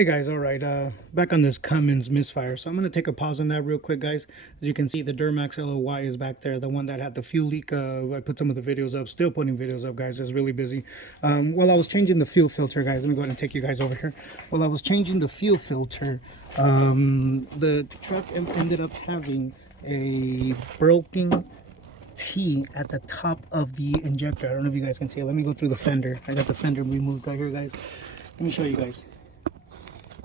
Hey guys, all right, back on this Cummins misfire. So I'm going to take a pause on that real quick, guys. As you can see, the Duramax LLY is back there, the one that had the fuel leak. I put some of the videos up, still putting videos up, guys. It's really busy. While I was changing the fuel filter, guys, let me go ahead and take you guys over here. While I was changing the fuel filter, the truck ended up having a broken T at the top of the injector. I don't know if you guys can see it. Let me go through the fender. I got the fender removed right here, guys. Let me show you guys.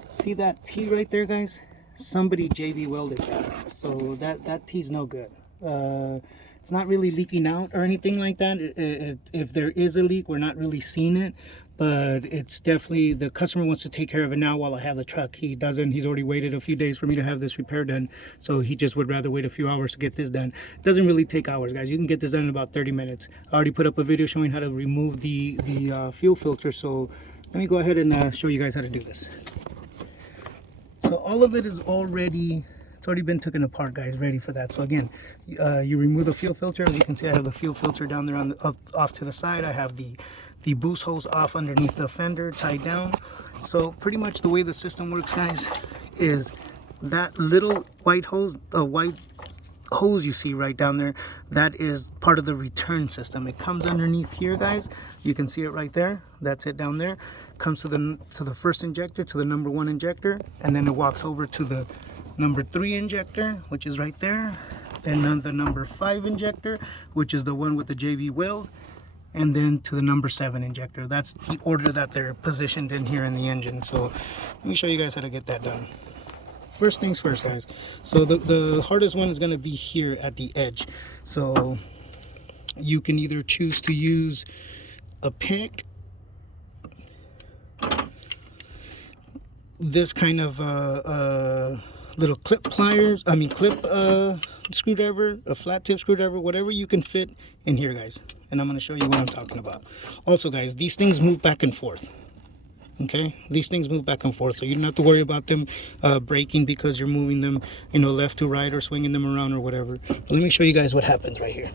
See that T right there, guys? Somebody JB welded that, so that T's no good. It's not really leaking out or anything like that. If there is a leak, we're not really seeing it, but it's definitely, the customer wants to take care of it now while I have the truck. He doesn't. He's already waited a few days for me to have this repair done, so he just would rather wait a few hours to get this done. It doesn't really take hours, guys. You can get this done in about 30 minutes. I already put up a video showing how to remove the fuel filter, so let me go ahead and show you guys how to do this. So all of it is already been taken apart, guys, ready for that. So again, you remove the fuel filter. As you can see, I have the fuel filter down there on the off to the side. I have the boost hose off underneath the fender, tied down. So pretty much the way the system works, guys, is that little white hose, you see right down there, that is part of the return system. It comes underneath here, guys. You can see it right there. That's it down there. Comes to the first injector, to the number 1 injector, and then it walks over to the number 3 injector, which is right there. Then the number 5 injector, which is the one with the JB weld, and then to the number 7 injector. That's the order that they're positioned in here in the engine. So let me show you guys how to get that done. First things first, guys. So the hardest one is going to be here at the edge. So you can either choose to use a pick, this kind of little clip screwdriver, a flat tip screwdriver, whatever you can fit in here, guys. And I'm going to show you what I'm talking about. Also, guys, these things move back and forth. Okay, these things move back and forth, so you don't have to worry about them breaking because you're moving them, you know, left to right or swinging them around or whatever. But let me show you guys what happens right here.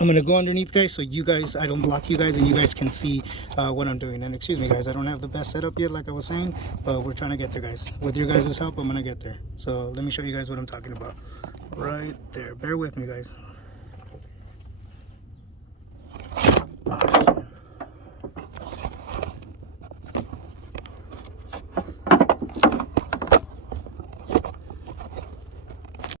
I'm gonna go underneath, guys, so you guys, I don't block you guys and you guys can see what I'm doing. And excuse me, guys, I don't have the best setup yet, like I was saying, but we're trying to get there, guys. With your guys' help, I'm gonna get there. So let me show you guys what I'm talking about right there. Bear with me, guys.